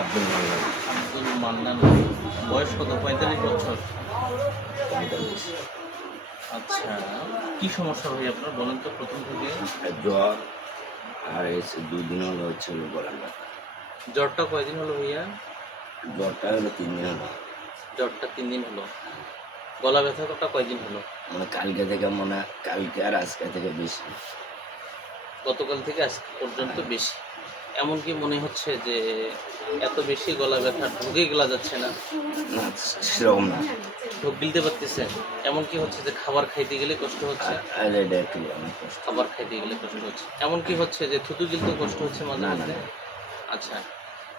আব্দুল মান্নান। আব্দুল মান্নান। বয়স কত? পঁয়তাল্লিশ বছর। পঁয়তাল্লিশ আচ্ছা কি সমস্যা ভাই আপনার? বলেন তো প্রথম থেকে। জ্বর আর এসে দুই দিন হলো হচ্ছিল গলার ব্যথা। জ্বরটা কয়দিন হলো ভাইয়া? জ্বরটা হলো তিন দিন হলো। জ্বরটা তিন দিন হলো। গলা ব্যথাটা কয়দিন হলো? মানে কালকে থেকে মনে হয় কালকে আর আজকে থেকে বেশি। গতকাল থেকে আজ পর্যন্ত বেশি। এমন কি মনে হচ্ছে যে এত বেশি গলা ব্যথা ঢুকে গেলা যাচ্ছে না। না সেরকম না। ঢোক গিলতে পারতেছে। এমন কি হচ্ছে যে খাবার খাইতে গেলে কষ্ট হচ্ছে। খাবার খাইতে গেলে কষ্ট হচ্ছে। এমনকি হচ্ছে যে থুতু গিলতে কষ্ট হচ্ছে মাঝে না। আচ্ছা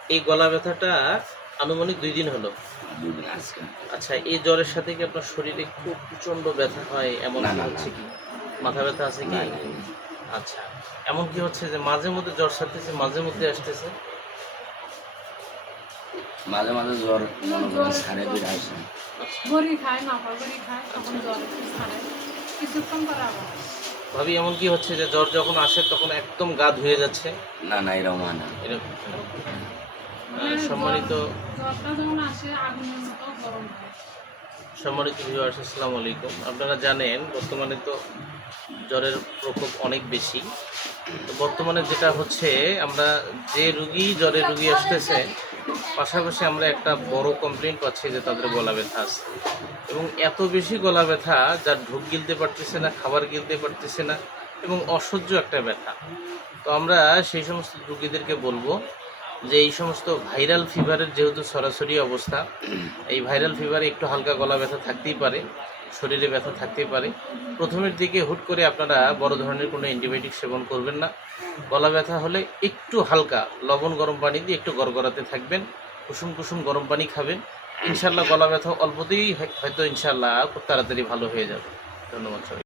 এই গলা ব্যথাটা আনুমানিক দুই দিন হলো। দুই দিন আজকে আচ্ছা এই জ্বরের সাথে কি আপনার শরীরে খুব প্রচণ্ড ব্যথা হয় এমন হচ্ছে কি? মাথা ব্যথা আছে কি? আচ্ছা এমন কি হচ্ছে যে মাঝে মধ্যে জ্বর সারতেছে মাঝে মধ্যে আসতেছে? মাঝে মাঝে জ্বর মনে করেন সাড়ে দুই আসে। বড়ি খায় নাফা বড়ি খায় তখন একটু ছাড়ায় কিছুক্ষণ পরে আবার আসে। ভাবি এমন কি হচ্ছে যে জ্বর যখন আসে তখন একদম গা ধুয়ে যাচ্ছে? না না এরকম না। এরকম আহ, সম্মানিত জ্বরটা যখন আসে আগুনের মতো গরম হয়। সম্মানিত ভিউয়ার্স আসসালামু আলাইকুম। আপনারা জানেন, বর্তমানে তো জ্বরের প্রকোপ অনেক বেশি। তো বর্তমানে যেটা হচ্ছে, আমরা যে রুগী জ্বরের রুগী আসতেছে, পাশাপাশি আমরা একটা বড় কমপ্লেন পাচ্ছি যে তাদের গলা ব্যথা আছে। এবং এত বেশি গলা ব্যথা, যার ঢুক গিলতে পারতেছে না, খাবার গিলতে পারতেছে না, এবং অসহ্য একটা ব্যথা। তো আমরা সেই সমস্ত রুগীদেরকে বলব যে এই সমস্ত ভাইরাল ফিভারের যেহেতু সরাসরি অবস্থা, এই ভাইরাল ফিভারে একটু হালকা গলা ব্যথা থাকতেই পারে, শরীরে ব্যথা থাকতেই পারে। প্রথমের দিকে হুট করে আপনারা বড় ধরনের কোনো অ্যান্টিবায়োটিক সেবন করবেন না। গলা ব্যথা হলে একটু হালকা লবণ গরম পানি দিয়ে একটু গড়গড়াতে থাকবেন, কুসুম কুসুম গরম পানি খাবেন। ইনশাল্লাহ গলা ব্যথা অল্পতেই হয়- হয়তো ইনশাল্লাহ খুব তাড়াতাড়ি ভালো হয়ে যাবে। ধন্যবাদ